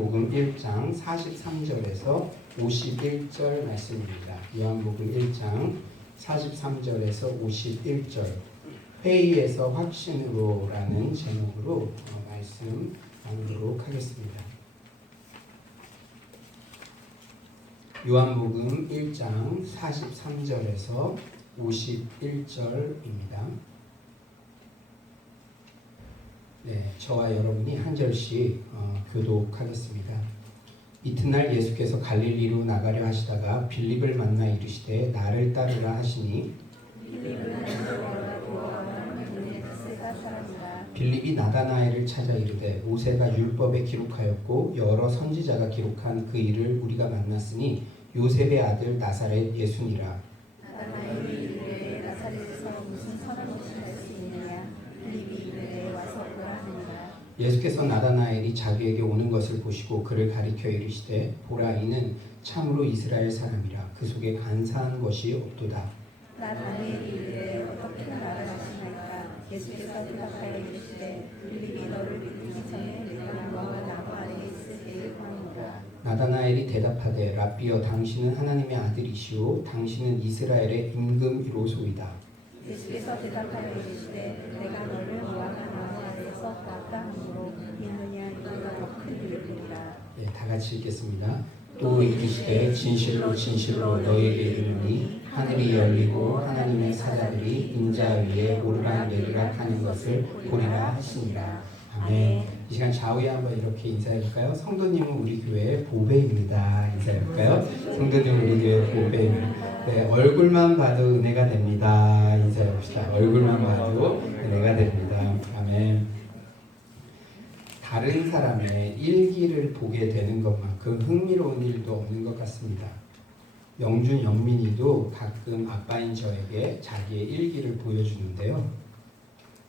요한복음 1장 43절에서 51절 말씀입니다. 요한복음 1장 43절에서 51절 회의에서 확신으로라는 제목으로 말씀 나누도록 하겠습니다. 요한복음 1장 43절에서 51절입니다. 네, 저와 여러분이 한 절씩 교독하겠습니다. 이튿날 예수께서 갈릴리로 나가려 하시다가 빌립을 만나 이르시되 나를 따르라 하시니 빌립이 나다나엘을 찾아 이르되 모세가 율법에 기록하였고 여러 선지자가 기록한 그 일을 우리가 만났으니 요셉의 아들 나사렛 예수니라. 나다나엘이 이르되 나사렛에서 무슨 선한 것을 할 수 있느냐. 빌립이 이르되 와서 보라 하니라. 예수께서 나다나엘이 자기에게 오는 것을 보시고 그를 가리켜 이르시되 보라 이는 참으로 이스라엘 사람이라. 그 속에 간사한 것이 없도다. 나다나엘이 이르되 어떻게 나를 아시나이까. 예수께서 대답하여 이르시되 빌립이 너를 믿기 전에 내가 너와 나무 아래에 있을 때를 보느니라. 나다나엘이 대답하되 라비여 당신은 하나님의 아들이시오 당신은 이스라엘의 임금이로소이다. 예수께서 대답하여 이르시되 내가 너를 너와 나무 아래에서 보았다 하므로 믿느냐. 이보다 더 큰 일을 보리라. 네, 다 같이 읽겠습니다. 또 이르시되 진실로 진실로 너희에게 이르노니 하늘이 열리고 하나님의 사자들이 인자 위에 오르락내리락 하는 것을 보리라 하시니라. 아멘. 이 시간 좌우에 한번 이렇게 인사해볼까요? 성도님은 우리 교회의 보배입니다. 인사해볼까요? 성도님은 우리 교회의 보배입니다. 네, 얼굴만 봐도 은혜가 됩니다. 인사해봅시다. 얼굴만 봐도 은혜가 됩니다. 아멘. 다른 사람의 일기를 보게 되는 것만큼 흥미로운 일도 없는 것 같습니다. 영준 영민이도 가끔 아빠인 저에게 자기의 일기를 보여주는데요.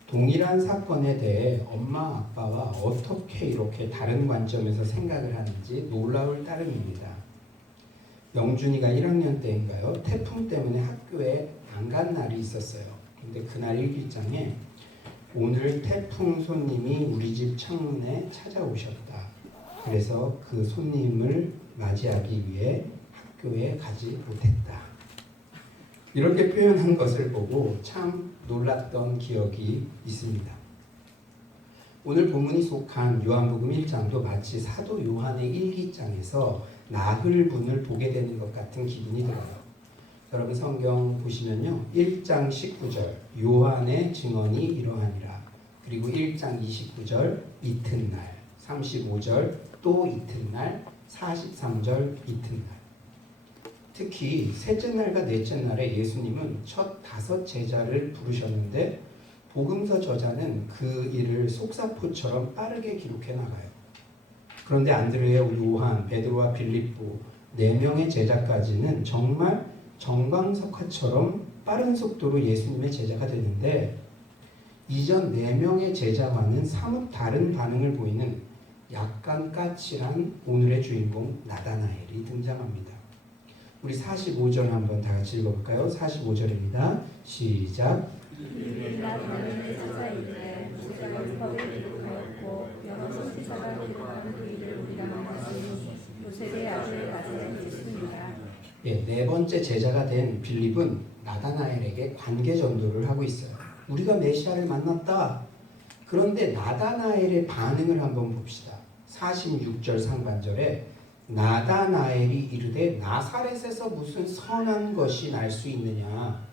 동일한 사건에 대해 엄마 아빠와 어떻게 이렇게 다른 관점에서 생각을 하는지 놀라울 따름입니다. 영준이가 1학년 때인가요? 태풍 때문에 학교에 안 간 날이 있었어요. 근데 그날 일기장에 오늘 태풍 손님이 우리 집 창문에 찾아오셨다. 그래서 그 손님을 맞이하기 위해 학교에 가지 못했다. 이렇게 표현한 것을 보고 참 놀랐던 기억이 있습니다. 오늘 본문이 속한 요한복음 1장도 마치 사도 요한의 일기장에서 나흘 분을 보게 되는 것 같은 기분이 들어요. 여러분 성경 보시면요. 1장 19절 요한의 증언이 이러하니라. 그리고 1장 29절 이튿날 35절 또 이튿날 43절 이튿날. 특히 셋째 날과 넷째 날에 예수님은 첫 5 제자를 부르셨는데 복음서 저자는 그 일을 속사포처럼 빠르게 기록해 나가요. 그런데 안드레아, 요한, 베드로와 빌립보 4명의 제자까지는 정말 정광석화처럼 빠른 속도로 예수님의 제자가 되는데 이전 4명의 제자와는 사뭇 다른 반응을 보이는 약간 까칠한 오늘의 주인공 나다나엘이 등장합니다. 우리 45절 한번 다 같이 읽어볼까요? 45절입니다. 시작. 나다나엘의 제자 이르되 모세가 율법에 기록하였고 여러 선지자가 기록한 그 일을 우리가 만났으니 요셉의 아들 나사렛 예수니라. 예, 4번째 제자가 된 빌립은 나다나엘에게 관계 전도를 하고 있어요. 우리가 메시아를 만났다. 그런데 나다나엘의 반응을 한번 봅시다. 46절 상반절에 나다나엘이 이르되 나사렛에서 무슨 선한 것이 날 수 있느냐.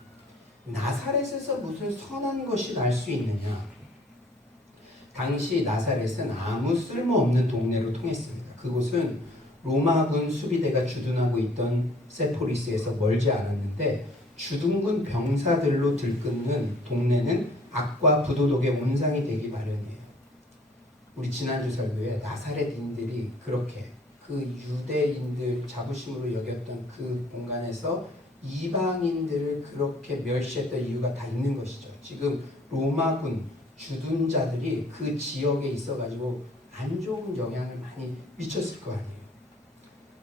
나사렛에서 무슨 선한 것이 날 수 있느냐. 당시 나사렛은 아무 쓸모없는 동네로 통했습니다. 그곳은 로마군 수비대가 주둔하고 있던 세포리스에서 멀지 않았는데 주둔군 병사들로 들끓는 동네는 악과 부도덕의 온상이 되기 마련이에요. 우리 지난주 설교에 나사렛인들이 그렇게 그 유대인들 자부심으로 여겼던 그 공간에서 이방인들을 그렇게 멸시했던 이유가 다 있는 것이죠. 지금 로마군 주둔자들이 그 지역에 있어가지고 안 좋은 영향을 많이 미쳤을 거 아니에요.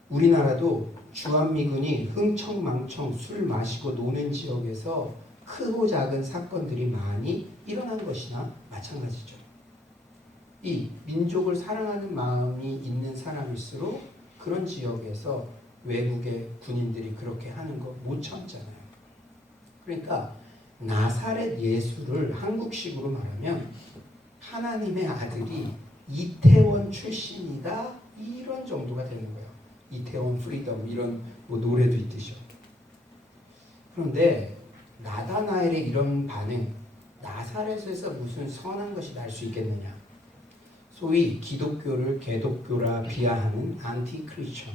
우리나라도 주한미군이 흥청망청 술 마시고 노는 지역에서 크고 작은 사건들이 많이 일어난 것이나 마찬가지죠. 이 민족을 사랑하는 마음이 있는 사람일수록 그런 지역에서 외국의 군인들이 그렇게 하는 거 못 참잖아요. 그러니까 나사렛 예수를 한국식으로 말하면 하나님의 아들이 이태원 출신이다, 이런 정도가 되는 거예요. 이태원 프리덤, 이런 뭐 노래도 있듯이요. 그런데 나다나엘의 이런 반응, 나사렛에서 무슨 선한 것이 날 수 있겠느냐. 소위 기독교를 개독교라 비하하는 안티크리스천,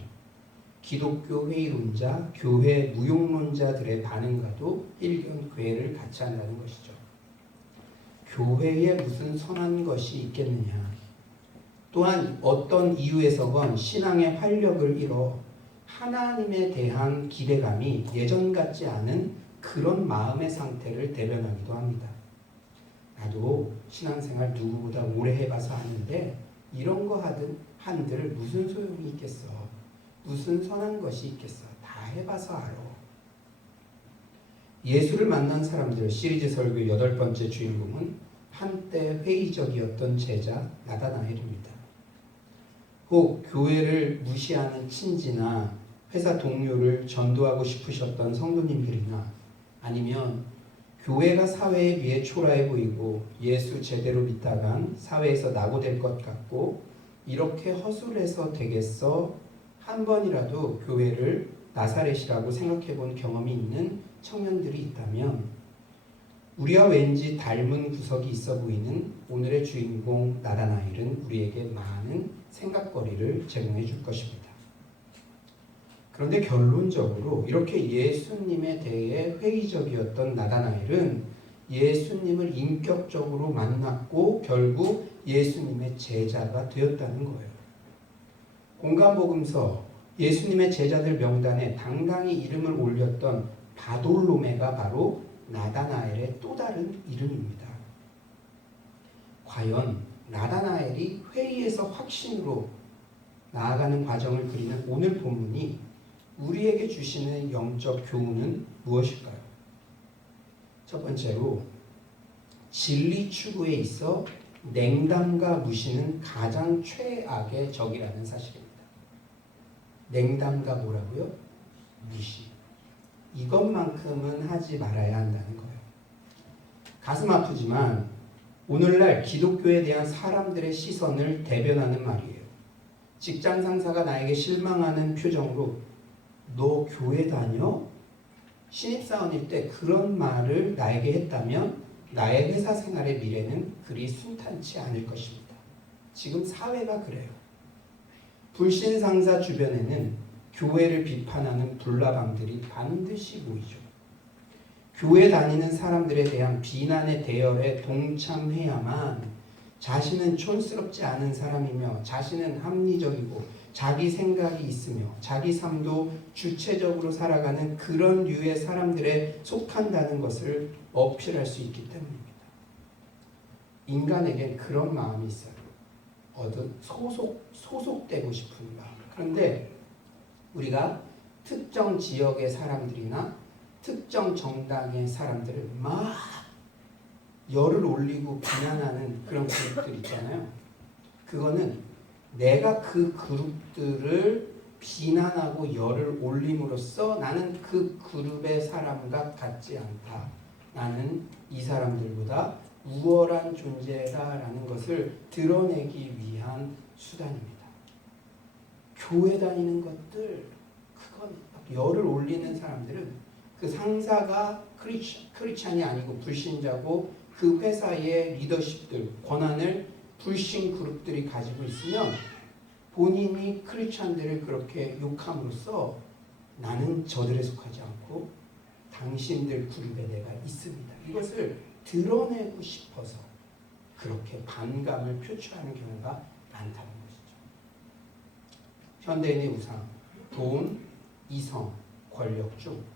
기독교 회의론자, 교회 무용론자들의 반응과도 일견괴를 같이 한다는 것이죠. 교회에 무슨 선한 것이 있겠느냐. 또한 어떤 이유에서건 신앙의 활력을 잃어 하나님에 대한 기대감이 예전 같지 않은 그런 마음의 상태를 대변하기도 합니다. 나도 신앙생활 누구보다 오래 해봐서 아는데 이런 거 한들 무슨 소용이 있겠어. 무슨 선한 것이 있겠어. 다 해봐서 알아. 예수를 만난 사람들 시리즈 설교 8번째 주인공은 한때 회의적이었던 제자 나다나엘입니다. 혹 교회를 무시하는 친지나 회사 동료를 전도하고 싶으셨던 성도님들이나 아니면 교회가 사회에 비해 초라해 보이고 예수 제대로 믿다간 사회에서 낙오될 것 같고 이렇게 허술해서 되겠어 한 번이라도 교회를 나사렛이라고 생각해 본 경험이 있는 청년들이 있다면 우리와 왠지 닮은 구석이 있어 보이는 오늘의 주인공 나다나엘은 우리에게 많은 생각거리를 제공해 줄 것입니다. 그런데 결론적으로 이렇게 예수님에 대해 회의적이었던 나다나엘은 예수님을 인격적으로 만났고 결국 예수님의 제자가 되었다는 거예요. 공간복음서 예수님의 제자들 명단에 당당히 이름을 올렸던 바돌로메가 바로 나다나엘의 또 다른 이름입니다. 과연 나다나엘이 회의에서 확신으로 나아가는 과정을 그리는 오늘 본문이 우리에게 주시는 영적 교훈은 무엇일까요? 첫 번째로 진리 추구에 있어 냉담과 무시는 가장 최악의 적이라는 사실입니다. 냉담과 뭐라고요? 무시. 이것만큼은 하지 말아야 한다는 거예요. 가슴 아프지만 오늘날 기독교에 대한 사람들의 시선을 대변하는 말이에요. 직장 상사가 나에게 실망하는 표정으로 너 교회 다녀? 신입사원일 때 그런 말을 나에게 했다면 나의 회사 생활의 미래는 그리 순탄치 않을 것입니다. 지금 사회가 그래요. 불신 상사 주변에는 교회를 비판하는 불나방들이 반드시 보이죠. 교회 다니는 사람들에 대한 비난의 대열에 동참해야만 자신은 촌스럽지 않은 사람이며 자신은 합리적이고 자기 생각이 있으며 자기 삶도 주체적으로 살아가는 그런 류의 사람들에 속한다는 것을 어필할 수 있기 때문입니다. 인간에겐 그런 마음이 있어요. 소속되고 싶은 마음. 그런데 우리가 특정 지역의 사람들이나 특정 정당의 사람들을 막 열을 올리고 비난하는 그런 그룹들 있잖아요. 그거는 내가 그 그룹들을 비난하고 열을 올림으로써 나는 그 그룹의 사람과 같지 않다. 나는 이 사람들보다 우월한 존재다라는 것을 드러내기 위한 수단입니다. 교회 다니는 것들, 그건 열을 올리는 사람들은 그 상사가 크리스찬이 아니고 불신자고 그 회사의 리더십들, 권한을 불신 그룹들이 가지고 있으면 본인이 크리스찬들을 그렇게 욕함으로써 나는 저들에 속하지 않고 당신들 그룹에 내가 있습니다. 이것을 드러내고 싶어서 그렇게 반감을 표출하는 경우가 많다는 것이죠. 현대인의 우상, 돈, 이성, 권력 중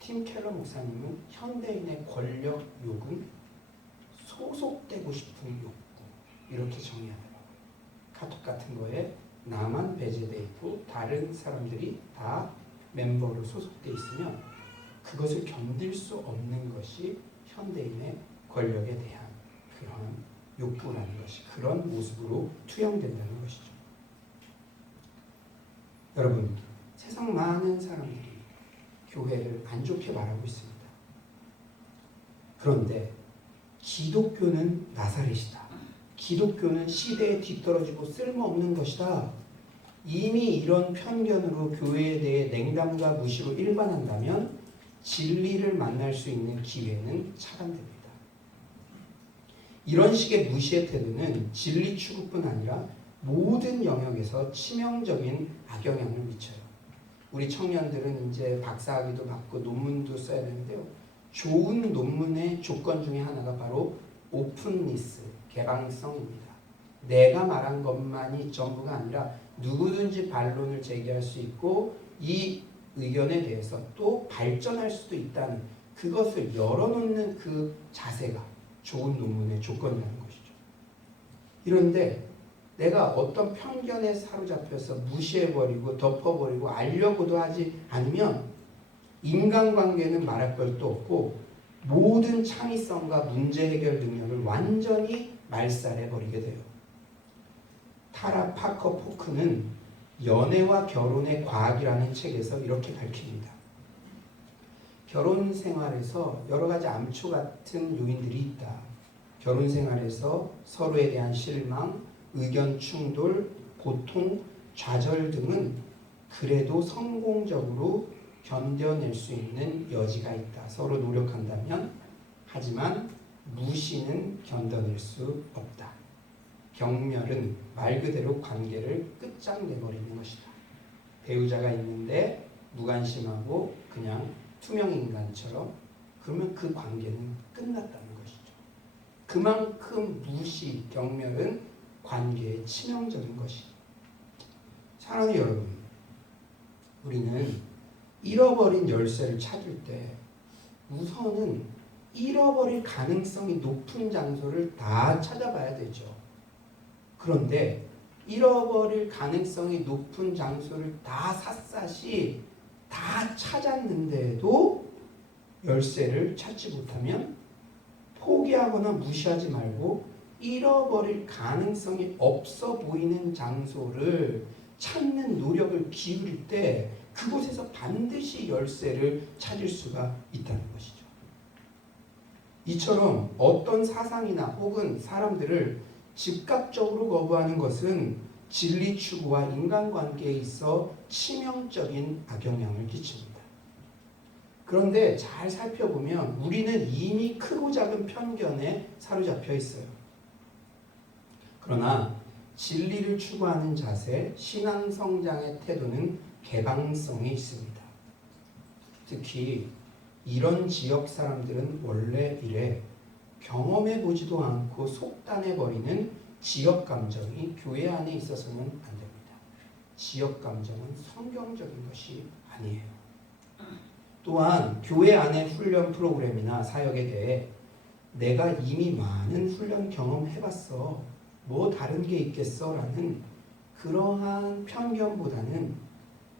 팀 켈러 목사님은 현대인의 권력 욕은 소속되고 싶은 욕구, 이렇게 정의하더라고요. 카톡 같은 거에 나만 배제돼 있고 다른 사람들이 다 멤버로 소속돼 있으면 그것을 견딜 수 없는 것이 현대인의 권력에 대한 그런 욕구라는 것이 그런 모습으로 투영된다는 것이죠. 여러분, 세상 많은 사람들이 교회를 안 좋게 말하고 있습니다. 그런데 기독교는 나사렛이다. 기독교는 시대에 뒤떨어지고 쓸모없는 것이다. 이미 이런 편견으로 교회에 대해 냉담과 무시로 일반한다면 진리를 만날 수 있는 기회는 차단됩니다. 이런 식의 무시의 태도는 진리 추구뿐 아니라 모든 영역에서 치명적인 악영향을 미쳐요. 우리 청년들은 이제 박사학위도 받고 논문도 써야 되는데요. 좋은 논문의 조건 중에 하나가 바로 오픈니스, 개방성입니다. 내가 말한 것만이 전부가 아니라 누구든지 반론을 제기할 수 있고 이 의견에 대해서 또 발전할 수도 있다는 그것을 열어놓는 그 자세가 좋은 논문의 조건이라는 것이죠. 이런데 내가 어떤 편견에 사로잡혀서 무시해버리고 덮어버리고 알려고도 하지 않으면 인간관계는 말할 것도 없고 모든 창의성과 문제 해결 능력을 완전히 말살해버리게 돼요. 타라 파커 포크는 연애와 결혼의 과학이라는 책에서 이렇게 밝힙니다. 결혼 생활에서 여러 가지 암초 같은 요인들이 있다. 결혼 생활에서 서로에 대한 실망, 의견 충돌, 고통, 좌절 등은 그래도 성공적으로 견뎌낼 수 있는 여지가 있다. 서로 노력한다면. 하지만 무시는 견뎌낼 수 없다. 경멸은 말 그대로 관계를 끝장내버리는 것이다. 배우자가 있는데 무관심하고 그냥 투명인간처럼 그러면 그 관계는 끝났다는 것이죠. 그만큼 무시, 경멸은 관계에 치명적인 것이죠. 사랑하는 여러분, 우리는 잃어버린 열쇠를 찾을 때 우선은 잃어버릴 가능성이 높은 장소를 다 찾아봐야 되죠. 그런데 잃어버릴 가능성이 높은 장소를 다 샅샅이 다 찾았는데도 열쇠를 찾지 못하면 포기하거나 무시하지 말고 잃어버릴 가능성이 없어 보이는 장소를 찾는 노력을 기울일 때 그곳에서 반드시 열쇠를 찾을 수가 있다는 것이죠. 이처럼 어떤 사상이나 혹은 사람들을 즉각적으로 거부하는 것은 진리 추구와 인간관계에 있어 치명적인 악영향을 끼칩니다. 그런데 잘 살펴보면 우리는 이미 크고 작은 편견에 사로잡혀 있어요. 그러나 진리를 추구하는 자세, 신앙 성장의 태도는 개방성이 있습니다. 특히 이런 지역 사람들은 원래 이래 경험해 보지도 않고 속단해버리는 지역 감정이 교회 안에 있어서는 안 됩니다. 지역 감정은 성경적인 것이 아니에요. 또한 교회 안의 훈련 프로그램이나 사역에 대해 내가 이미 많은 훈련 경험해봤어. 뭐 다른 게 있겠어? 라는 그러한 편견보다는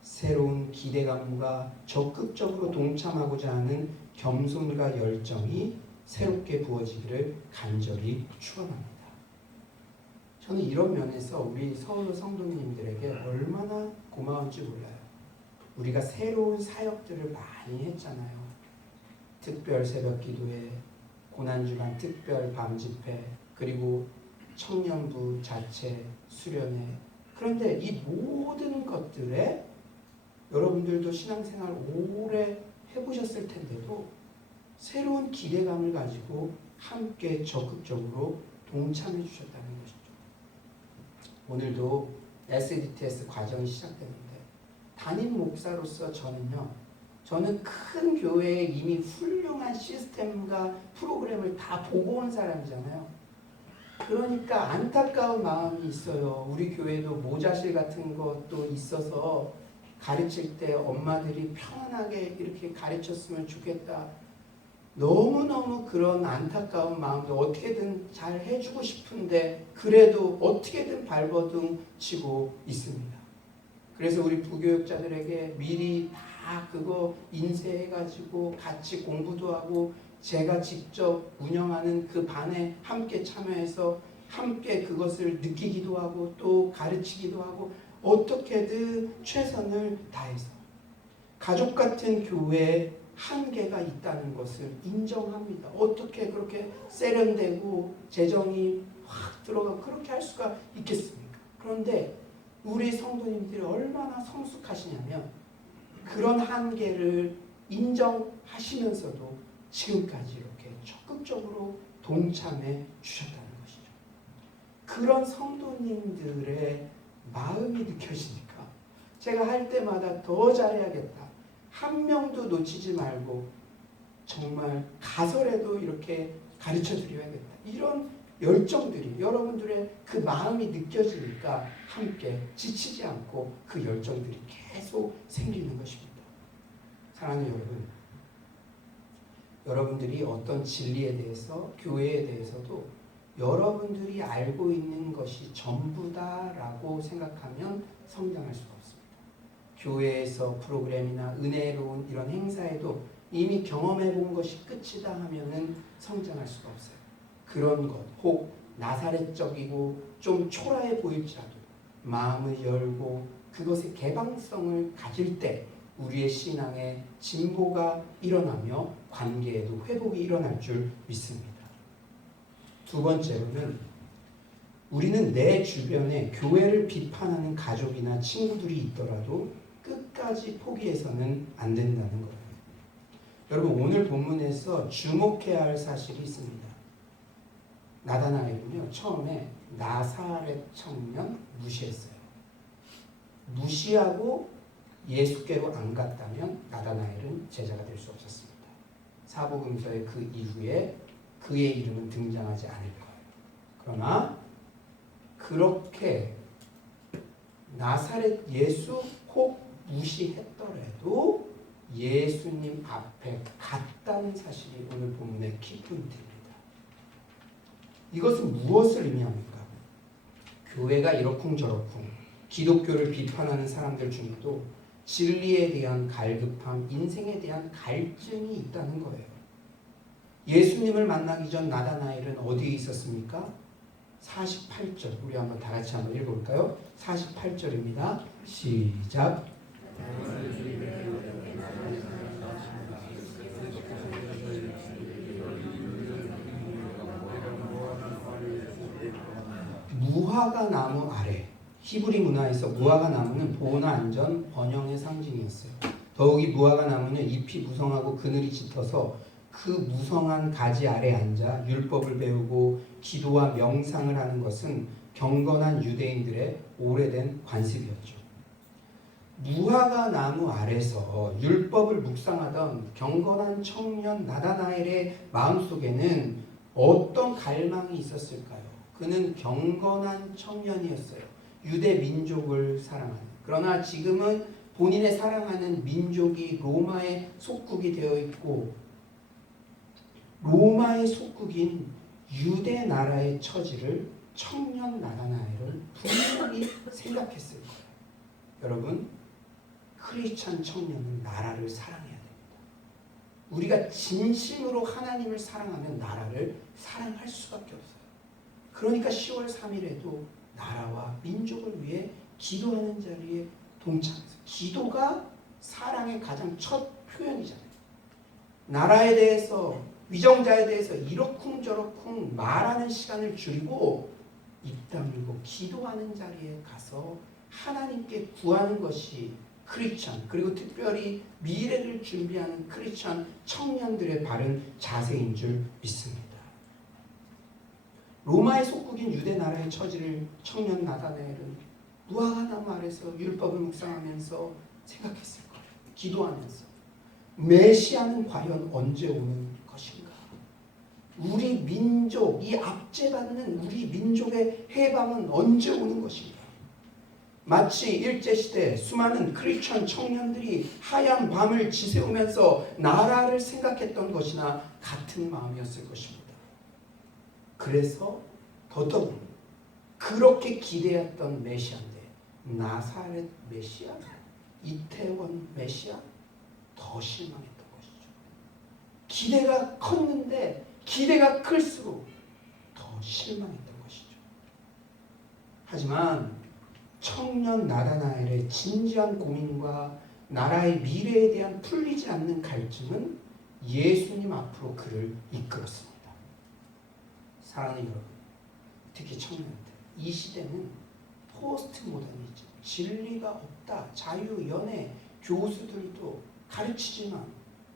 새로운 기대감과 적극적으로 동참하고자 하는 겸손과 열정이 새롭게 부어지기를 간절히 축원합니다. 저는 이런 면에서 우리 서울 성도님들에게 얼마나 고마운지 몰라요. 우리가 새로운 사역들을 많이 했잖아요. 특별 새벽 기도회, 고난주간 특별 밤집회, 그리고 청년부 자체 수련회. 그런데 이 모든 것들에 여러분들도 신앙생활 오래 해보셨을 텐데도 새로운 기대감을 가지고 함께 적극적으로 동참해 주셨다는 것이죠. 오늘도 SDTS 과정이 시작되는데 담임 목사로서 저는 큰 교회에 이미 훌륭한 시스템과 프로그램을 다 보고 온 사람이잖아요. 그러니까 안타까운 마음이 있어요. 우리 교회도 모자실 같은 것도 있어서 가르칠 때 엄마들이 편안하게 이렇게 가르쳤으면 좋겠다. 너무너무 그런 안타까운 마음도 어떻게든 잘 해주고 싶은데 그래도 어떻게든 발버둥 치고 있습니다. 그래서 우리 부교육자들에게 미리 다 그거 인쇄해가지고 같이 공부도 하고 제가 직접 운영하는 그 반에 함께 참여해서 함께 그것을 느끼기도 하고 또 가르치기도 하고 어떻게든 최선을 다해서 가족 같은 교회에 한계가 있다는 것을 인정합니다. 어떻게 그렇게 세련되고 재정이 확 들어가고 그렇게 할 수가 있겠습니까? 그런데 우리 성도님들이 얼마나 성숙하시냐면 그런 한계를 인정하시면서도 지금까지 이렇게 적극적으로 동참해 주셨다는 것이죠. 그런 성도님들의 마음이 느껴지니까 제가 할 때마다 더 잘해야겠다. 한 명도 놓치지 말고 정말 가설에도 이렇게 가르쳐 드려야겠다. 이런 열정들이 여러분들의 그 마음이 느껴지니까 함께 지치지 않고 그 열정들이 계속 생기는 것입니다. 사랑하는 여러분, 여러분들이 어떤 진리에 대해서 교회에 대해서도 여러분들이 알고 있는 것이 전부다라고 생각하면 성장할 수가 없습니다. 교회에서 프로그램이나 은혜로운 이런 행사에도 이미 경험해 본 것이 끝이다 하면은 성장할 수가 없어요. 그런 것, 혹 나사렛적이고 좀 초라해 보일지라도 마음을 열고 그것의 개방성을 가질 때 우리의 신앙에 진보가 일어나며 관계에도 회복이 일어날 줄 믿습니다. 두 번째로는 우리는 내 주변에 교회를 비판하는 가족이나 친구들이 있더라도 끝까지 포기해서는 안 된다는 거예요. 여러분, 오늘 본문에서 주목해야 할 사실이 있습니다. 나다나엘은요, 처음에 나사렛 청년 무시했어요. 무시하고 예수께로 안 갔다면 나다나엘은 제자가 될 수 없었습니다. 사복음서의 그 이후에 그의 이름은 등장하지 않을 거예요. 그러나 그렇게 나사렛 예수 혹 무시했더라도 예수님 앞에 갔다는 사실이 오늘 본문의 키포인트입니다. 이것은 무엇을 의미합니까? 교회가 이러쿵저러쿵 기독교를 비판하는 사람들 중에도 진리에 대한 갈급함, 인생에 대한 갈증이 있다는 거예요. 예수님을 만나기 전 나다나엘은 어디에 있었습니까? 48절, 우리 한번 다 같이 한번 읽어볼까요? 48절입니다. 시작. 무화과 나무 아래, 히브리 문화에서 무화과 나무는 보호나 안전, 번영의 상징이었어요. 더욱이 무화과 나무는 잎이 무성하고 그늘이 짙어서 그 무성한 가지 아래 앉아 율법을 배우고 기도와 명상을 하는 것은 경건한 유대인들의 오래된 관습이었죠. 무화과 나무 아래서 율법을 묵상하던 경건한 청년 나다나엘의 마음속에는 어떤 갈망이 있었을까요? 그는 경건한 청년이었어요. 유대 민족을 사랑하는. 그러나 지금은 본인의 사랑하는 민족이 로마의 속국이 되어 있고 로마의 속국인 유대 나라의 처지를 청년 나다나엘은 분명히 생각했을 거예요. 여러분, 크리스찬 청년은 나라를 사랑해야 됩니다. 우리가 진심으로 하나님을 사랑하면 나라를 사랑할 수밖에 없어요. 그러니까 10월 3일에도 나라와 민족을 위해 기도하는 자리에 동참해서 기도가 사랑의 가장 첫 표현이잖아요. 나라에 대해서 위정자에 대해서 이러쿵저러쿵 말하는 시간을 줄이고 입 다물고 기도하는 자리에 가서 하나님께 구하는 것이 크리스찬, 그리고 특별히 미래를 준비하는 크리스찬 청년들의 바른 자세인 줄 믿습니다. 로마의 속국인 유대 나라의 처지를 청년 나다나엘은 무화과 나무 아래서 율법을 묵상하면서 생각했을 거예요. 기도하면서 메시아는 과연 언제 오는 것인가? 우리 민족, 이 압제받는 우리 민족의 해방은 언제 오는 것인가? 마치 일제시대 수많은 크리스천 청년들이 하얀 밤을 지새우면서 나라를 생각했던 것이나 같은 마음이었을 것입니다. 그래서 더더욱 그렇게 기대했던 메시아인데 나사렛 메시아, 이태원 메시아 더 실망했던 것이죠. 기대가 컸는데 기대가 클수록 더 실망했던 것이죠. 하지만 청년 나다나엘의 진지한 고민과 나라의 미래에 대한 풀리지 않는 갈증은 예수님 앞으로 그를 이끌었습니다. 사랑하는 여러분, 특히 청년들, 이 시대는 포스트 모더니즘, 진리가 없다, 자유, 연애, 교수들도 가르치지만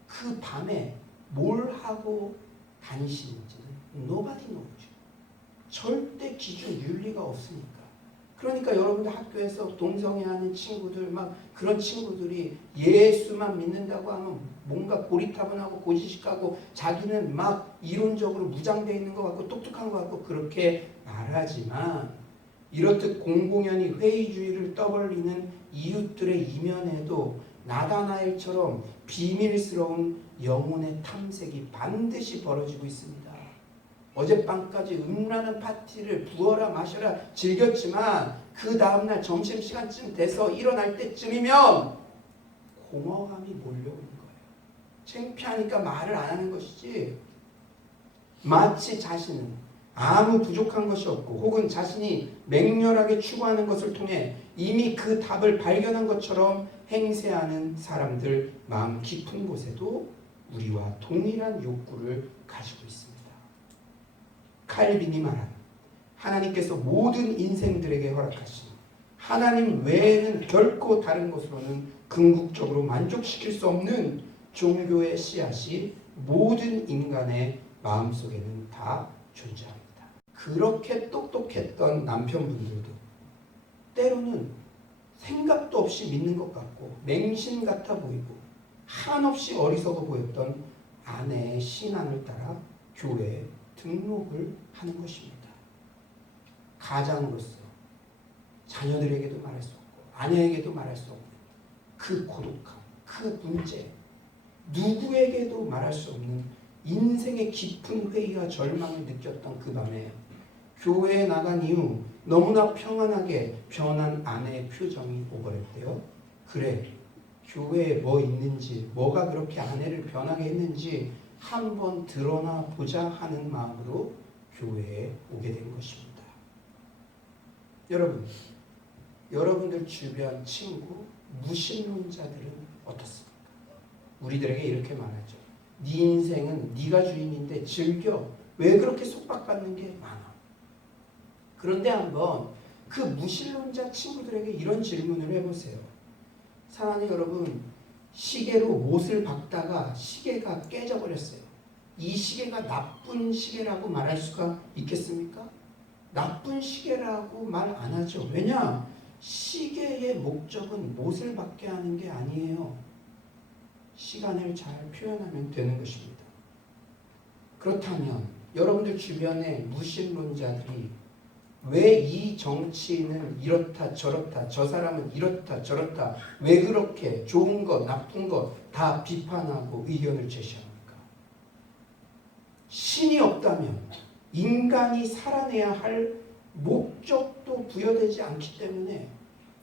그 밤에 뭘 하고 다니시는지는 nobody knows. 절대 기준, 윤리가 없으니까. 그러니까 여러분들 학교에서 동성애하는 친구들, 막 그런 친구들이 예수만 믿는다고 하면 뭔가 고리타분하고 고지식하고 자기는 막 이론적으로 무장되어 있는 것 같고 똑똑한 것 같고 그렇게 말하지만, 이렇듯 공공연히 회의주의를 떠벌리는 이웃들의 이면에도 나다나엘처럼 비밀스러운 영혼의 탐색이 반드시 벌어지고 있습니다. 어젯밤까지 음란한 파티를 부어라 마셔라 즐겼지만 그 다음날 점심시간쯤 돼서 일어날 때쯤이면 공허함이 몰려오는 거예요. 창피하니까 말을 안 하는 것이지, 마치 자신은 아무 부족한 것이 없고 혹은 자신이 맹렬하게 추구하는 것을 통해 이미 그 답을 발견한 것처럼 행세하는 사람들 마음 깊은 곳에도 우리와 동일한 욕구를 가지고 있습니다. 칼빈이 말한 하나님께서 모든 인생들에게 허락하신 하나님 외에는 결코 다른 것으로는 궁극적으로 만족시킬 수 없는 종교의 씨앗이 모든 인간의 마음속에는 다 존재합니다. 그렇게 똑똑했던 남편분들도 때로는 생각도 없이 믿는 것 같고 맹신 같아 보이고 한없이 어리석어 보였던 아내의 신앙을 따라 교회에 등록을 하는 것입니다. 가장으로서 자녀들에게도 말할 수 없고 아내에게도 말할 수 없는 그 고독함, 그 문제, 누구에게도 말할 수 없는 인생의 깊은 회의와 절망을 느꼈던 그 밤에 교회에 나간 이후 너무나 평안하게 변한 아내의 표정이 오버랩되어, 그래, 교회에 뭐 있는지, 뭐가 그렇게 아내를 변하게 했는지 한번 드러나 보자 하는 마음으로 교회에 오게 된 것입니다. 여러분, 여러분들 주변 친구, 무신론자들은 어떻습니까? 우리들에게 이렇게 말하죠. 네 인생은 네가 주인인데 즐겨. 왜 그렇게 속박받는 게 많아? 그런데 한번 그 무신론자 친구들에게 이런 질문을 해보세요. 사랑하는 여러분, 시계로 못을 박다가 시계가 깨져버렸어요. 이 시계가 나쁜 시계라고 말할 수가 있겠습니까? 나쁜 시계라고 말 안 하죠. 왜냐? 시계의 목적은 못을 박게 하는 게 아니에요. 시간을 잘 표현하면 되는 것입니다. 그렇다면 여러분들 주변에 무신론자들이 왜 이 정치인은 이렇다 저렇다, 저 사람은 이렇다 저렇다, 왜 그렇게 좋은 것 나쁜 것 다 비판하고 의견을 제시합니까? 신이 없다면 인간이 살아내야 할 목적도 부여되지 않기 때문에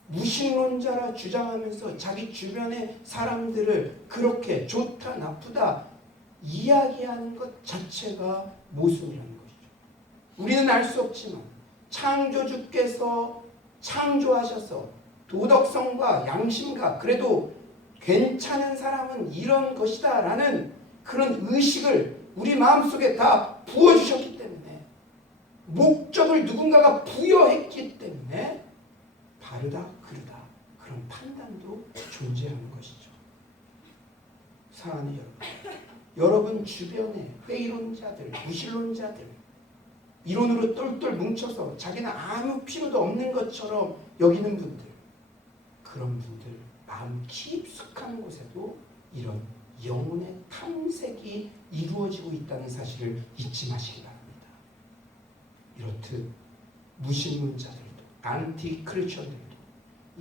무신론자라 주장하면서 자기 주변의 사람들을 그렇게 좋다 나쁘다 이야기하는 것 자체가 모순이라는 것이죠. 우리는 알 수 없지만 창조주께서 창조하셔서 도덕성과 양심과 그래도 괜찮은 사람은 이런 것이다 라는 그런 의식을 우리 마음속에 다 부어주셨기 때문에, 목적을 누군가가 부여했기 때문에 바르다 그르다 그런 판단도 존재하는 것이죠. 사랑하는 여러분 주변에 회의론자들, 무신론자들, 이론으로 똘똘 뭉쳐서 자기는 아무 필요도 없는 것처럼 여기는 분들, 그런 분들 마음 깊숙한 곳에도 이런 영혼의 탐색이 이루어지고 있다는 사실을 잊지 마시기 바랍니다. 이렇듯 무신론자들도, 안티 크리스천들도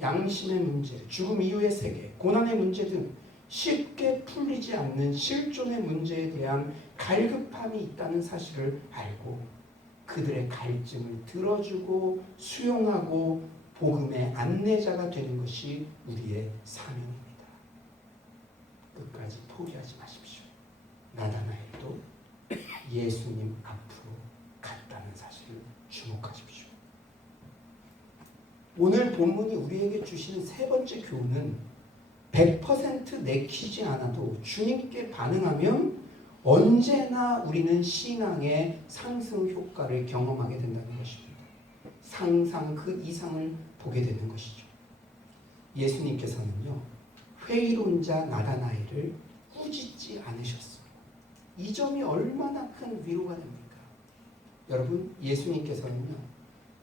양심의 문제, 죽음 이후의 세계, 고난의 문제 등 쉽게 풀리지 않는 실존의 문제에 대한 갈급함이 있다는 사실을 알고 그들의 갈증을 들어주고 수용하고 복음의 안내자가 되는 것이 우리의 사명입니다. 끝까지 포기하지 마십시오. 나다나엘도 예수님 앞으로 갔다는 사실을 주목하십시오. 오늘 본문이 우리에게 주시는 세 번째 교훈은 100% 내키지 않아도 주님께 반응하면 언제나 우리는 신앙의 상승 효과를 경험하게 된다는 것입니다. 상상 그 이상을 보게 되는 것이죠. 예수님께서는요, 회의론자 나다나엘을 꾸짖지 않으셨어요. 이 점이 얼마나 큰 위로가 됩니까? 여러분, 예수님께서는요,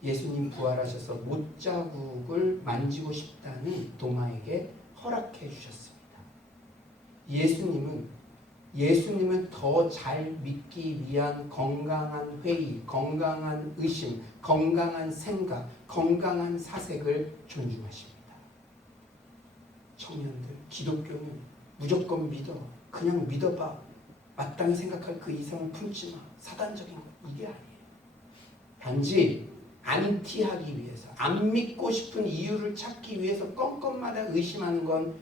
예수님 부활하셔서 못자국을 만지고 싶다는 도마에게 허락해 주셨습니다. 예수님은 더 잘 믿기 위한 건강한 회의, 건강한 의심, 건강한 생각, 건강한 사색을 존중하십니다. 청년들, 기독교는 무조건 믿어. 그냥 믿어봐. 마땅히 생각할 그 이상을 품지 마. 사단적인 것, 이게 아니에요. 단지 안티하기 위해서, 안 믿고 싶은 이유를 찾기 위해서 껌껌마다 의심하는 건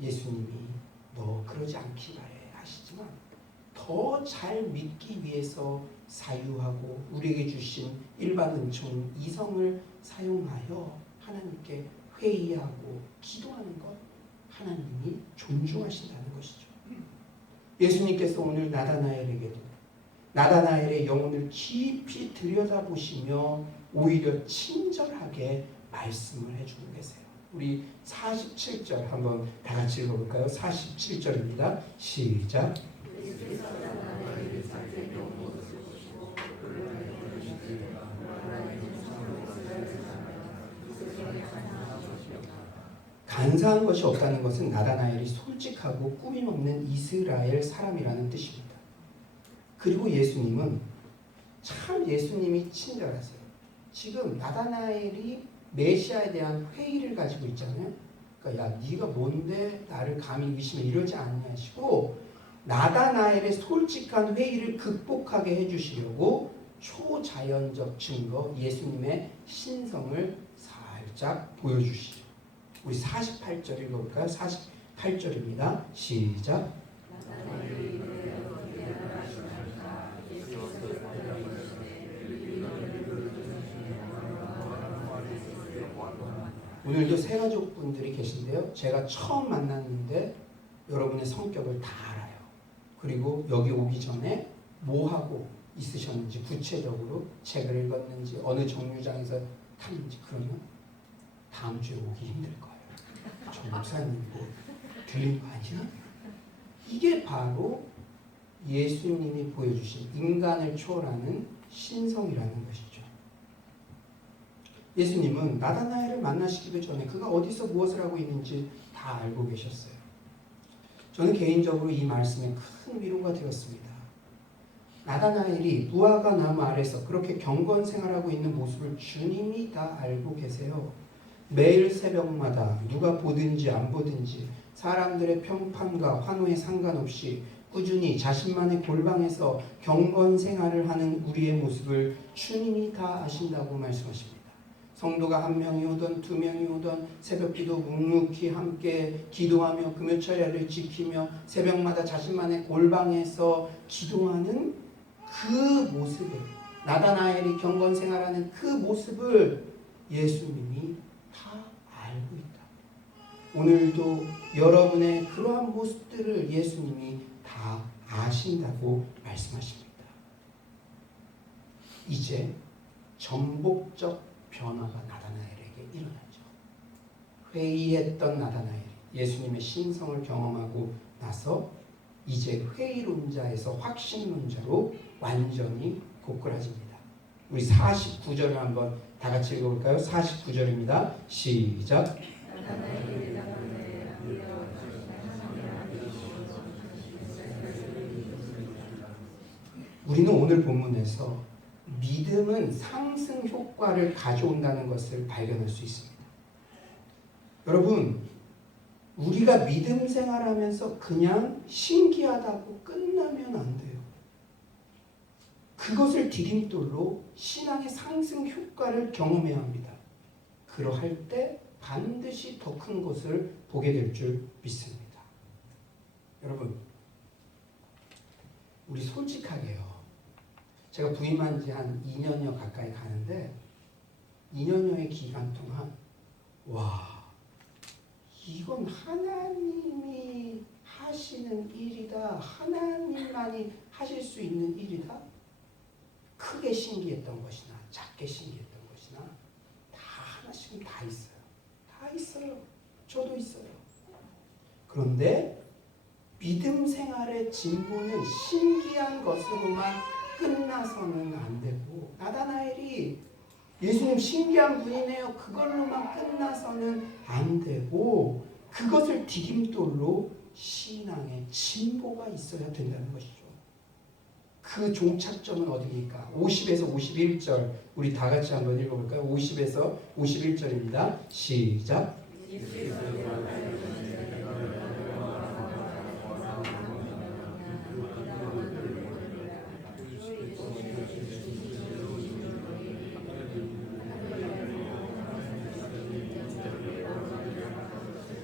예수님이 너 그러지 않기 바래 하시지만, 더 잘 믿기 위해서 사유하고 우리에게 주신 일반 은총 이성을 사용하여 하나님께 회의하고 기도하는 것, 하나님이 존중하신다는 것이죠. 예수님께서 오늘 나다나엘에게도 나다나엘의 영혼을 깊이 들여다보시며 오히려 친절하게 말씀을 해주고 계세요. 우리 47절 한번 다 같이 읽어볼까요? 47절입니다. 시작. 간사한 것이 없다는 것은 나다나엘이 솔직하고 꾸밈 없는 이스라엘 사람이라는 뜻입니다. 그리고 예수님은 참 예수님이 친절하세요. 지금 나다나엘이 메시아에 대한 회의를 가지고 있잖아요. 그러니까 야 네가 뭔데 나를 감히 의심해 이러지 않냐 하시고 나다나엘의 솔직한 회의를 극복하게 해주시려고 초자연적 증거 예수님의 신성을 살짝 보여주시죠. 우리 48절 읽어볼까요? 48절입니다. 시작. 오늘도 세 가족분들이 계신데요. 제가 처음 만났는데 여러분의 성격을 다 알아요. 그리고 여기 오기 전에 뭐 하고 있으셨는지 구체적으로 책을 읽었는지 어느 정류장에서 탔는지 그러면 다음 주에 오기 힘들 거예요. 저 목사님 뭐 들린 거 아니야? 이게 바로 예수님이 보여주신 인간을 초월하는 신성이라는 것이죠. 예수님은 나다나엘을 만나시기도 전에 그가 어디서 무엇을 하고 있는지 다 알고 계셨어요. 저는 개인적으로 이 말씀에 큰 위로가 되었습니다. 나다나엘이 무화과 나무 아래서 그렇게 경건 생활하고 있는 모습을 주님이 다 알고 계세요. 매일 새벽마다 누가 보든지 안 보든지 사람들의 평판과 환호에 상관없이 꾸준히 자신만의 골방에서 경건 생활을 하는 우리의 모습을 주님이 다 아신다고 말씀하십니다. 성도가 한 명이 오든 두 명이 오든 새벽기도 묵묵히 함께 기도하며 금요철야를 지키며 새벽마다 자신만의 골방에서 기도하는 그 모습을, 나다나엘이 경건 생활하는 그 모습을 예수님이 다 알고 있다. 오늘도 여러분의 그러한 모습들을 예수님이 다 아신다고 말씀하십니다. 이제 전복적 변화가 나다나엘에게 일어나죠. 회의했던 나다나엘이 예수님의 신성을 경험하고 나서 이제 회의론자에서 확신론자로 완전히 고꾸라집니다. 우리 49절을 한번 다 같이 읽어볼까요? 49절입니다. 시작. 우리는 오늘 본문에서 믿음은 상승 효과를 가져온다는 것을 발견할 수 있습니다. 여러분, 우리가 믿음 생활하면서 그냥 신기하다고 끝나면 안 돼요. 그것을 디딤돌로 신앙의 상승 효과를 경험해야 합니다. 그러할 때 반드시 더 큰 것을 보게 될 줄 믿습니다. 여러분, 우리 솔직하게요. 제가 부임한 지 한 2년여 가까이 가는데 2년여의 기간 동안 와, 이건 하나님이 하시는 일이다. 하나님만이 하실 수 있는 일이다. 크게 신기했던 것이나 작게 신기했던 것이나 다 하나씩은 다 있어요. 다 있어요. 저도 있어요. 그런데 믿음 생활의 진보는 신기한 것으로만 끝나서는 안 되고, 나다나엘이 예수님 신기한 분이네요, 그걸로만 끝나서는 안 되고, 그것을 디딤돌로 신앙의 진보가 있어야 된다는 것이죠. 그 종착점은 어디입니까? 50에서 51절 우리 다 같이 한번 읽어볼까요? 50에서 51절입니다. 시작.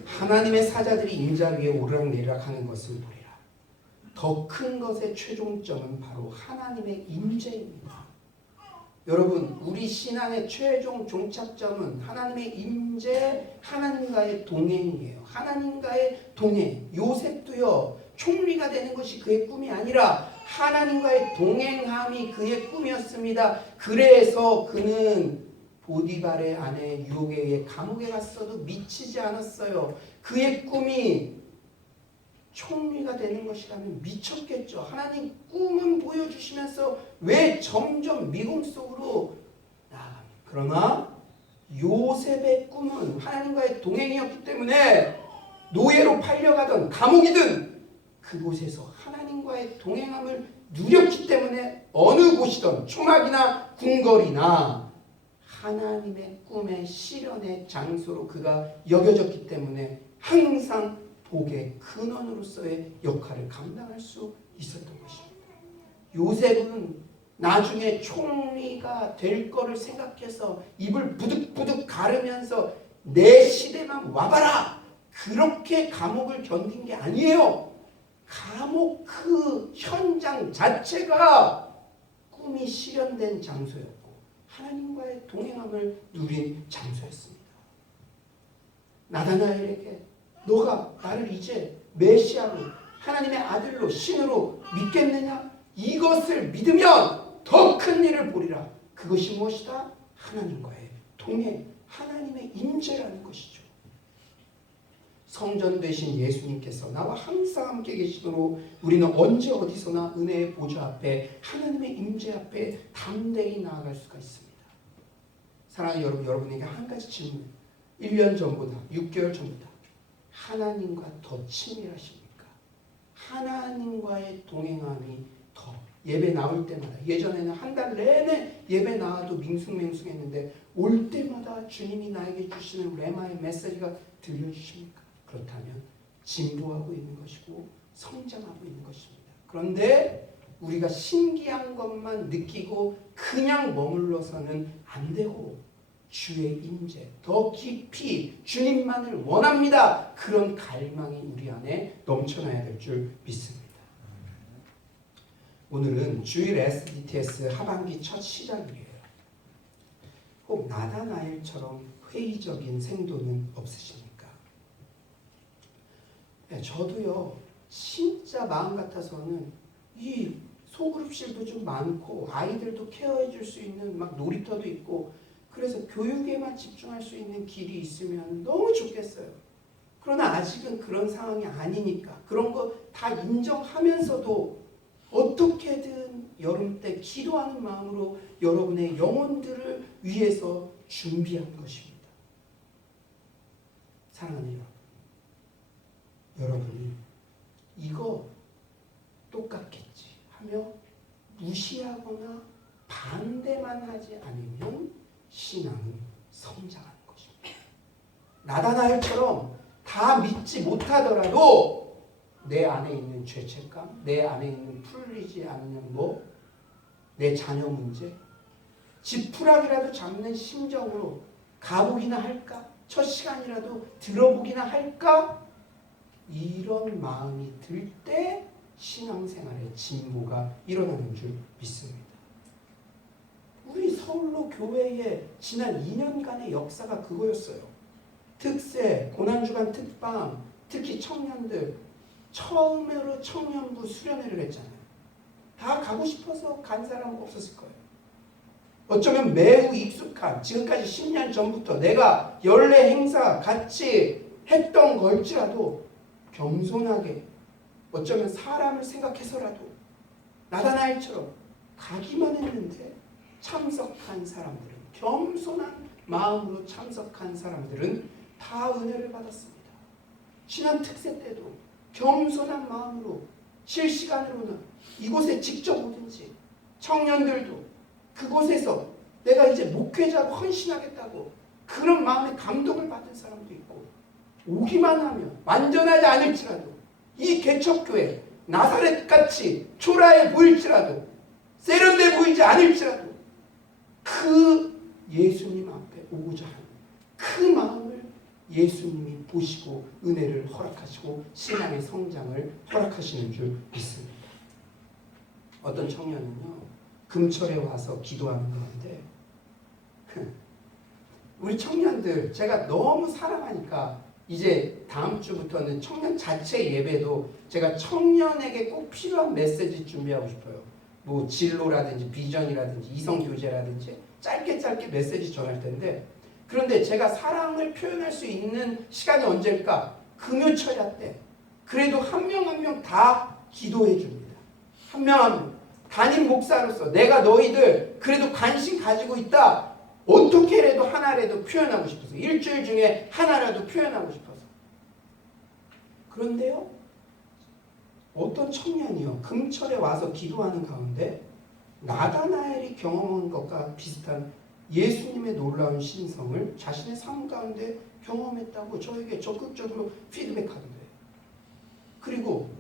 하나님의 사자들이 인자 위에 오르락내리락 하는 것을 보리라. 더 큰 것의 최종점은 바로 하나님의 임재입니다. 여러분, 우리 신앙의 최종 종착점은 하나님의 임재, 하나님과의 동행이에요. 하나님과의 동행. 요셉도요, 총리가 되는 것이 그의 꿈이 아니라 하나님과의 동행함이 그의 꿈이었습니다. 그래서 그는 보디발의 아내 유혹에 의해 감옥에 갔어도 미치지 않았어요. 그의 꿈이 총리가 되는 것이라면 미쳤겠죠. 하나님 꿈은 보여주시면서 왜 점점 미궁 속으로 나아갑니까? 그러나 요셉의 꿈은 하나님과의 동행이었기 때문에 노예로 팔려가던 감옥이든 그곳에서 하나님과의 동행함을 누렸기 때문에 어느 곳이든 초막이나 궁궐이나 하나님의 꿈의 실현의 장소로 그가 여겨졌기 때문에 항상 복의 근원으로서의 역할을 감당할 수 있었던 것입니다. 요셉은 나중에 총리가 될 거를 생각해서 입을 부득부득 가르면서 내 시대만 와봐라! 그렇게 감옥을 견딘 게 아니에요. 감옥 그 현장 자체가 꿈이 실현된 장소였고 하나님과의 동행함을 누린 장소였습니다. 나다나엘에게 너가 나를 이제 메시아로, 하나님의 아들로, 신으로 믿겠느냐? 이것을 믿으면 더 큰 일을 보리라. 그것이 무엇이다? 하나님과의 동행, 하나님의 임재라는 것이죠. 성전 되신 예수님께서 나와 항상 함께 계시도록 우리는 언제 어디서나 은혜의 보좌 앞에, 하나님의 임재 앞에 담대히 나아갈 수가 있습니다. 사랑하는 여러분, 여러분에게 한 가지 질문. 1년 전보다, 6개월 전보다 하나님과 더 친밀하십니까? 하나님과의 동행함이 더 예배 나올 때마다, 예전에는 한 달 내내 예배 나와도 밍숭맹숭했는데 올 때마다 주님이 나에게 주시는 레마의 메시지가 들려주십니까? 그렇다면 진보하고 있는 것이고 성장하고 있는 것입니다. 그런데 우리가 신기한 것만 느끼고 그냥 머물러서는 안 되고 주의 임재, 더 깊이 주님만을 원합니다. 그런 갈망이 우리 안에 넘쳐나야 될 줄 믿습니다. 오늘은 주일 SDTS 하반기 첫 시작이에요. 혹 나다나엘처럼 회의적인 생도는 없으십니까? 네, 저도요, 진짜 마음 같아서는 이 소그룹실도 좀 많고 아이들도 케어해 줄 수 있는 막 놀이터도 있고 그래서 교육에만 집중할 수 있는 길이 있으면 너무 좋겠어요. 그러나 아직은 그런 상황이 아니니까 그런 거 다 인정하면서도 어떻게든 여름 때 기도하는 마음으로 여러분의 영혼들을 위해서 준비한 것입니다. 사랑하는 여러분, 여러분이 이거 똑같겠지 하며 무시하거나 반대만 하지 않으면 신앙은 성장하는 것입니다. 나다나엘처럼 다 믿지 못하더라도 내 안에 있는 죄책감, 내 안에 있는 풀리지 않는 내 자녀 문제, 지푸라기라도 잡는 심정으로 가보기나 할까? 첫 시간이라도 들어보기나 할까? 이런 마음이 들 때 신앙생활의 진보가 일어나는 줄 믿습니다. 우리 서울로 교회의 지난 2년간의 역사가 그거였어요. 특세, 고난주간 특방, 특히 청년들 처음으로 청년부 수련회를 했잖아요. 다 가고 싶어서 간 사람 없었을 거예요. 어쩌면 매우 익숙한, 지금까지 10년 전부터 내가 연례 행사 같이 했던 걸지라도 겸손하게, 어쩌면 사람을 생각해서라도 나다나엘처럼 가기만 했는데 참석한 사람들은, 겸손한 마음으로 참석한 사람들은 다 은혜를 받았습니다. 신안 특세 때도 겸손한 마음으로 실시간으로는 이곳에 직접 오든지, 청년들도 그곳에서 내가 이제 목회자고 헌신하겠다고 그런 마음의 감동을 받은 사람도 있고, 오기만 하면 완전하지 않을지라도 이 개척교회 나사렛같이 초라해 보일지라도, 세련돼 보이지 않을지라도 그 예수님 앞에 오고자 하는 그 마음을 예수님이 보시고 은혜를 허락하시고 신앙의 성장을 허락하시는 줄 믿습니다. 어떤 청년은요, 금철에 와서 기도하는 가운데 우리 청년들 제가 너무 사랑하니까 이제 다음 주부터는 청년 자체 예배도 제가 청년에게 꼭 필요한 메시지 준비하고 싶어요. 뭐 진로라든지 비전이라든지 이성교제라든지 짧게 메시지 전할 텐데, 그런데 제가 사랑을 표현할 수 있는 시간이 언제일까? 금요철야 때 그래도 한 명 한 명 다 기도해 줍니다. 한 명 한 명. 담임 목사로서 내가 너희들 그래도 관심 가지고 있다. 어떻게라도 하나라도 표현하고 싶어서, 일주일 중에 하나라도 표현하고 싶어서. 그런데요, 어떤 청년이요, 금철에 와서 기도하는 가운데 나다나엘이 경험한 것과 비슷한 예수님의 놀라운 신성을 자신의 삶 가운데 경험했다고 저에게 적극적으로 피드백하던데요. 그리고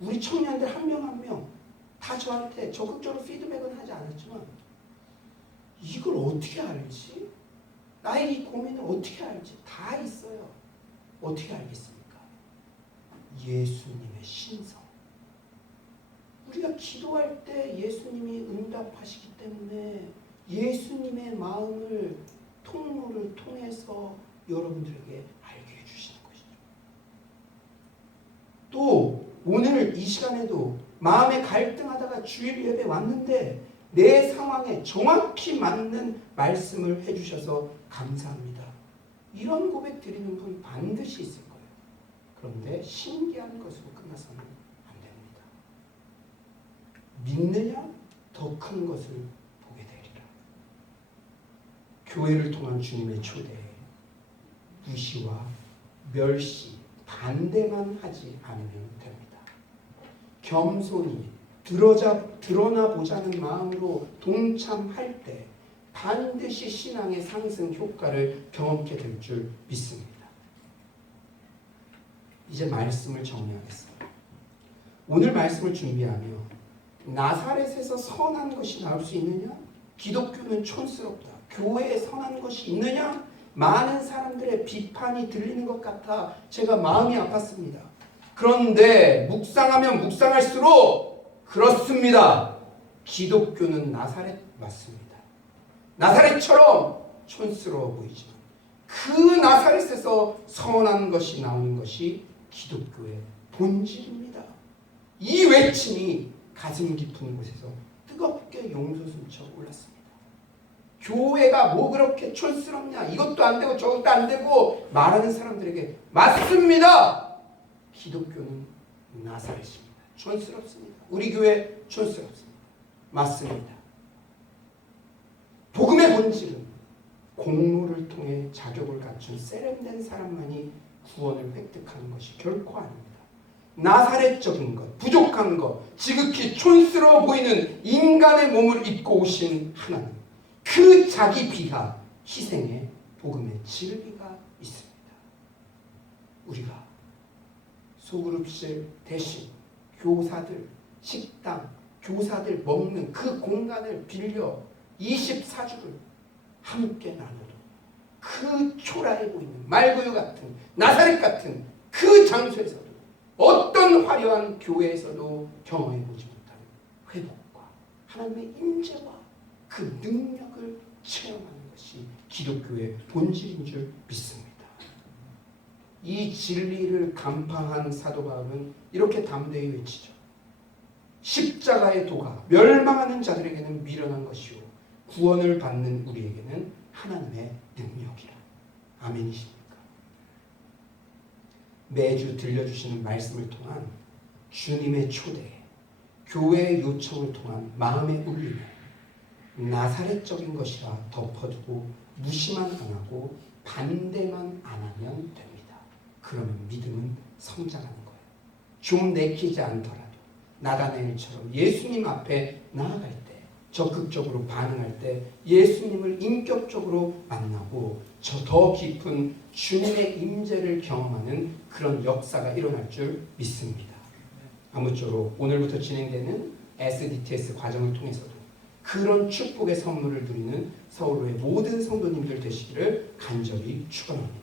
우리 청년들 한 명 한 명 다 저한테 적극적으로 피드백은 하지 않았지만, 이걸 어떻게 알지? 나의 이 고민을 어떻게 알지? 다 있어요. 어떻게 알겠습니까? 예수님의 신성. 우리가 기도할 때 예수님이 응답하시기 때문에 예수님의 마음을 통로를 통해서 여러분들에게 알게 해주시는 것이죠. 또 오늘 이 시간에도 마음에 갈등하다가 주일 예배 왔는데 내 상황에 정확히 맞는 말씀을 해주셔서 감사합니다. 이런 고백 드리는 분 반드시 있을 거예요. 그런데 신기한 것으로 끝나서는 안 됩니다. 믿느냐? 더 큰 것을 보게 되리라. 교회를 통한 주님의 초대에 무시와 멸시, 반대만 하지 않으면 됩니다. 겸손히 드러나 보자는 마음으로 동참할 때 반드시 신앙의 상승 효과를 경험하게 될 줄 믿습니다. 이제 말씀을 정리하겠습니다. 오늘 말씀을 준비하며 나사렛에서 선한 것이 나올 수 있느냐? 기독교는 촌스럽다. 교회에 선한 것이 있느냐? 많은 사람들의 비판이 들리는 것 같아 제가 마음이 아팠습니다. 그런데 묵상하면 묵상할수록 그렇습니다. 기독교는 나사렛 맞습니다. 나사렛처럼 촌스러워 보이지만 그 나사렛에서 선한 것이 나오는 것이 기독교의 본질입니다. 이 외침이 가슴 깊은 곳에서 뜨겁게 용솟음쳐 올랐습니다. 교회가 뭐 그렇게 촌스럽냐, 이것도 안 되고 저것도 안 되고 말하는 사람들에게 맞습니다. 기독교는 나사렛입니다. 촌스럽습니다. 우리 교회 촌스럽습니다. 맞습니다. 복음의 본질은 공로를 통해 자격을 갖춘 세련된 사람만이 구원을 획득하는 것이 결코 아닙니다. 나사렛적인 것, 부족한 것, 지극히 촌스러워 보이는 인간의 몸을 입고 오신 하나님, 그 자기 비하, 희생에 복음의 진리가 있습니다. 우리가 소그룹실 대신 교사들, 식당, 교사들 먹는 그 공간을 빌려 24주를 함께 나누는 그 초라해 보이는 말구유 같은 나사렛 같은 그 장소에서도, 어떤 화려한 교회에서도 경험해 보지 못한 회복과 하나님의 임재와 그 능력을 체험하는 것이 기독교의 본질인 줄 믿습니다. 이 진리를 간파한 사도 바울은 이렇게 담대히 외치죠. 십자가의 도가 멸망하는 자들에게는 미련한 것이요 구원을 받는 우리에게는 하나님의 능력이라. 아멘이십니까? 매주 들려주시는 말씀을 통한 주님의 초대, 교회의 요청을 통한 마음의 울림을 나사렛적인 것이라 덮어두고 무시만 안 하고 반대만 안 하면 됩니다. 그러면 믿음은 성장하는 거예요. 좀 내키지 않더라도 나다나엘처럼 예수님 앞에 나아갈 때, 적극적으로 반응할 때 예수님을 인격적으로 만나고 저 더 깊은 주님의 임재를 경험하는 그런 역사가 일어날 줄 믿습니다. 아무쪼록 오늘부터 진행되는 SDTS 과정을 통해서도 그런 축복의 선물을 누리는 서울로의 모든 성도님들 되시기를 간절히 축원합니다.